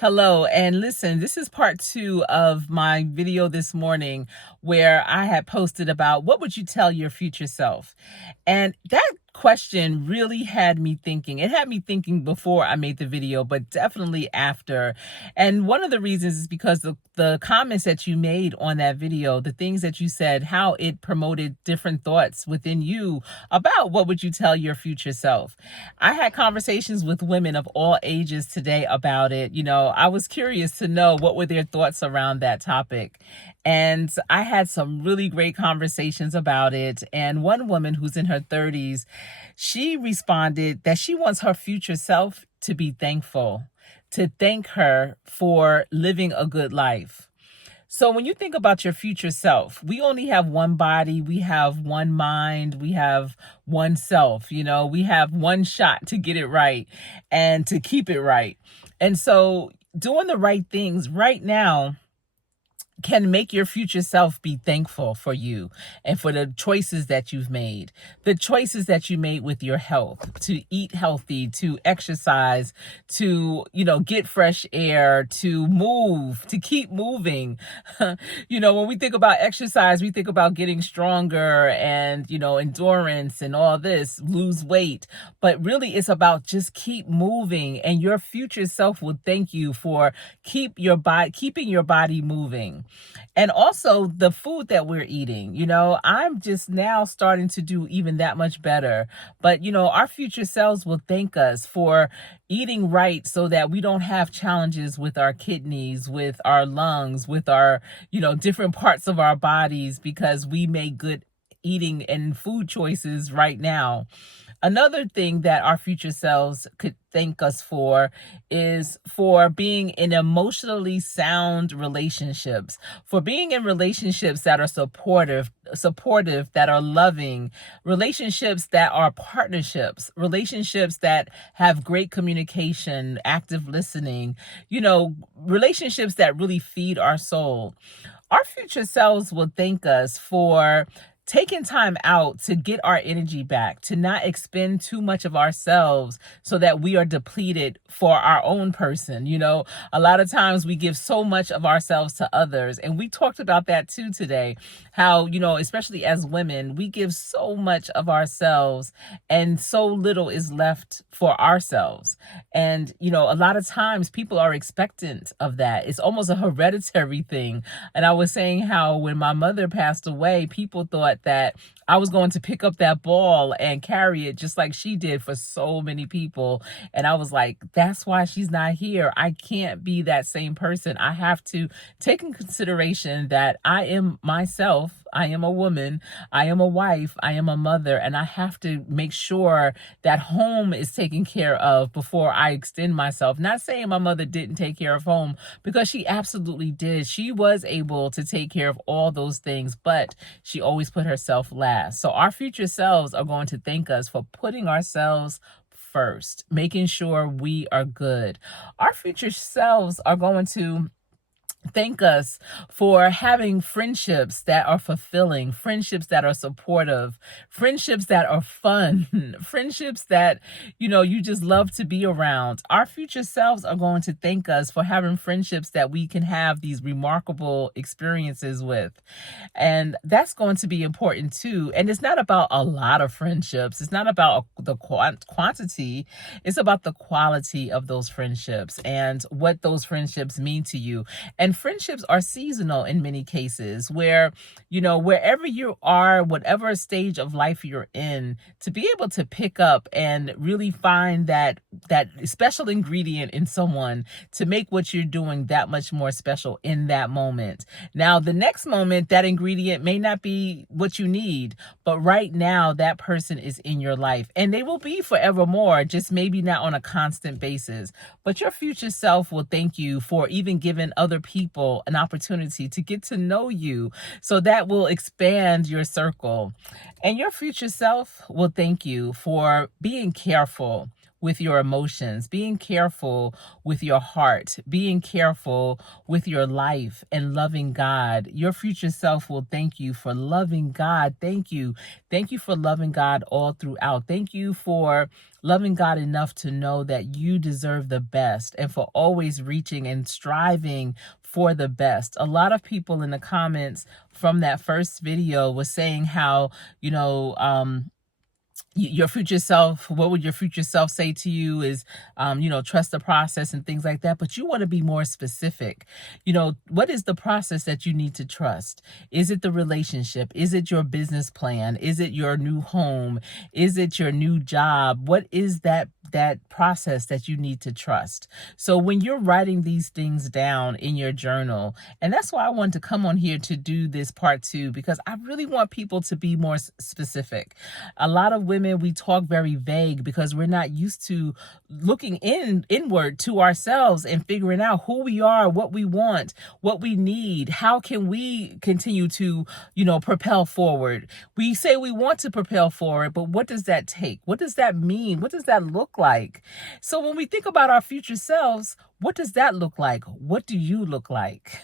Hello, and listen, this is part two of my video this morning where I had posted about what would you tell your future self? And that question really had me thinking. It had me thinking before I made the video, but definitely after. And one of the reasons is because the comments that you made on that video, the things that you said, how it promoted different thoughts within you about what would you tell your future self. I had conversations with women of all ages today about it. I was curious to know what were their thoughts around that topic. And I had some really great conversations about it. And one woman who's in her 30s, she responded that she wants her future self to be thankful, to thank her for living a good life. So when you think about your future self, we only have one body, we have one mind, we have one self, we have one shot to get it right and to keep it right. And so doing the right things right now can make your future self be thankful for you and for the choices that you've made, the choices that you made with your health, to eat healthy, to exercise, to, get fresh air, to move, to keep moving. When we think about exercise, we think about getting stronger and, endurance and all this, lose weight. But really it's about just keep moving, and your future self will thank you for keeping your body moving. And also the food that we're eating, I'm just now starting to do even that much better. But, our future selves will thank us for eating right so that we don't have challenges with our kidneys, with our lungs, with our, different parts of our bodies because we make good eating and food choices right now. Another thing that our future selves could thank us for is for being in emotionally sound relationships, for being in relationships that are supportive, that are loving, relationships that are partnerships, relationships that have great communication, active listening, relationships that really feed our soul. Our future selves will thank us for taking time out to get our energy back, to not expend too much of ourselves so that we are depleted for our own person. A lot of times we give so much of ourselves to others. And we talked about that too today, how, especially as women, we give so much of ourselves and so little is left for ourselves. And, a lot of times people are expectant of that. It's almost a hereditary thing. And I was saying how when my mother passed away, people thought that I was going to pick up that ball and carry it just like she did for so many people. And I was like, that's why she's not here. I can't be that same person. I have to take in consideration that I am myself. I am a woman. I am a wife. I am a mother. And I have to make sure that home is taken care of before I extend myself. Not saying my mother didn't take care of home, because she absolutely did. She was able to take care of all those things, but she always put herself last. So our future selves are going to thank us for putting ourselves first, making sure we are good. Our future selves are going to thank us for having friendships that are fulfilling, friendships that are supportive, friendships that are fun, friendships that, you just love to be around. Our future selves are going to thank us for having friendships that we can have these remarkable experiences with. And that's going to be important too. And it's not about a lot of friendships. It's not about the quantity. It's about the quality of those friendships and what those friendships mean to you. And friendships are seasonal in many cases where, wherever you are, whatever stage of life you're in, to be able to pick up and really find that special ingredient in someone to make what you're doing that much more special in that moment. Now, the next moment, that ingredient may not be what you need, but right now that person is in your life and they will be forevermore, just maybe not on a constant basis. But your future self will thank you for even giving other people an opportunity to get to know you. So that will expand your circle. And your future self will thank you for being careful with your emotions, being careful with your heart, being careful with your life, and loving God. Your future self will thank you for loving God. Thank you. Thank you for loving God all throughout. Thank you for loving God enough to know that you deserve the best, and for always reaching and striving for the best. A lot of people in the comments from that first video was saying how, you know, your future self, what would your future self say to you is, trust the process and things like that. But you want to be more specific. What is the process that you need to trust? Is it the relationship? Is it your business plan? Is it your new home? Is it your new job? What is that process that you need to trust? So when you're writing these things down in your journal, and that's why I wanted to come on here to do this part 2, because I really want people to be more specific. A lot of women, we talk very vague because we're not used to looking inward to ourselves and figuring out who we are, what we want, what we need. How can we continue to, propel forward? We say we want to propel forward, but what does that take? What does that mean? What does that look like? So when we think about our future selves, what does that look like? What do you look like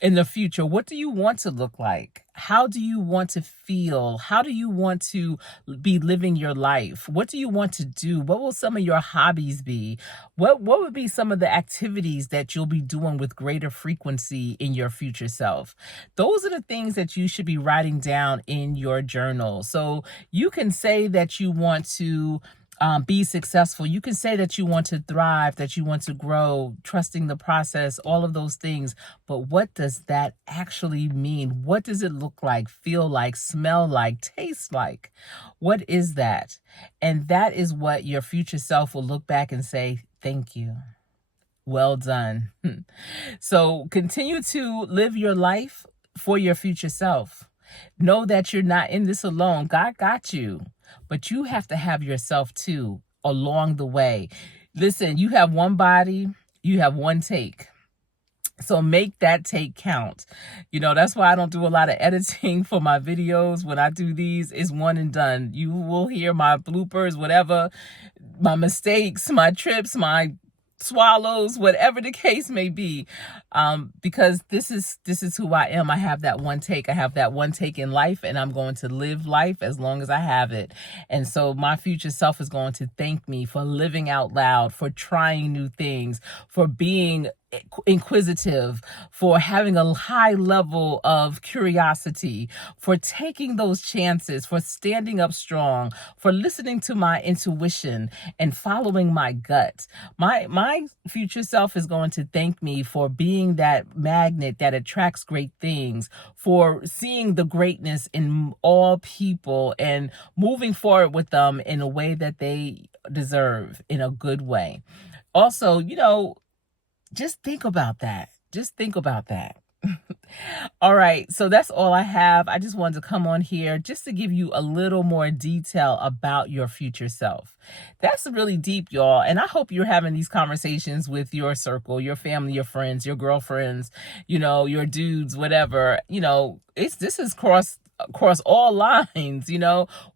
in the future? What do you want to look like? How do you want to feel? How do you want to be living your life? What do you want to do? What will some of your hobbies be? What would be some of the activities that you'll be doing with greater frequency in your future self? Those are the things that you should be writing down in your journal. So you can say that you want to be successful. You can say that you want to thrive, that you want to grow, trusting the process, all of those things. But what does that actually mean? What does it look like, feel like, smell like, taste like? What is that? And that is what your future self will look back and say, thank you. Well done. So continue to live your life for your future self. Know that you're not in this alone. God got you. But you have to have yourself too along the way. Listen, you have one body, you have one take. So make that take count. That's why I don't do a lot of editing for my videos. When I do these, it's one and done. You will hear my bloopers, whatever, my mistakes, my trips, my swallows, whatever the case may be, because this is who I am. I have that one take. I have that one take in life, and I'm going to live life as long as I have it. And so my future self is going to thank me for living out loud, for trying new things, for being inquisitive, for having a high level of curiosity, for taking those chances, for standing up strong, for listening to my intuition and following my gut. My future self is going to thank me for being that magnet that attracts great things, for seeing the greatness in all people and moving forward with them in a way that they deserve, in a good way. Also, just think about that. Just think about that. All right, so that's all I have. I just wanted to come on here just to give you a little more detail about your future self. That's really deep, y'all. And I hope you're having these conversations with your circle, your family, your friends, your girlfriends, your dudes, whatever. This is across all lines.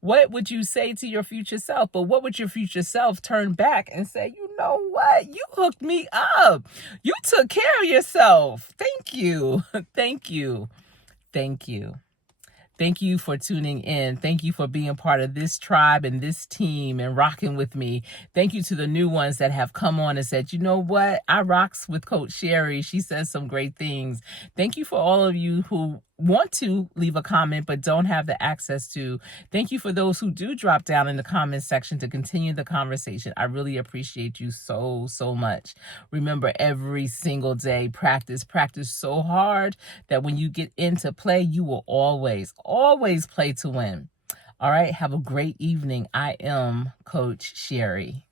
What would you say to your future self? But what would your future self turn back and say, you know what? You hooked me up. You took care of yourself. Thank you. Thank you. Thank you. Thank you for tuning in. Thank you for being part of this tribe and this team and rocking with me. Thank you to the new ones that have come on and said, you know what? I rocks with Coach Sherry. She says some great things. Thank you for all of you who want to leave a comment but don't have the access to. Thank you for those who do drop down in the comment section to continue the conversation. I really appreciate you so much. Remember, every single day, practice so hard that when you get into play, you will always play to win. All right, have a great evening. I am Coach Sherry.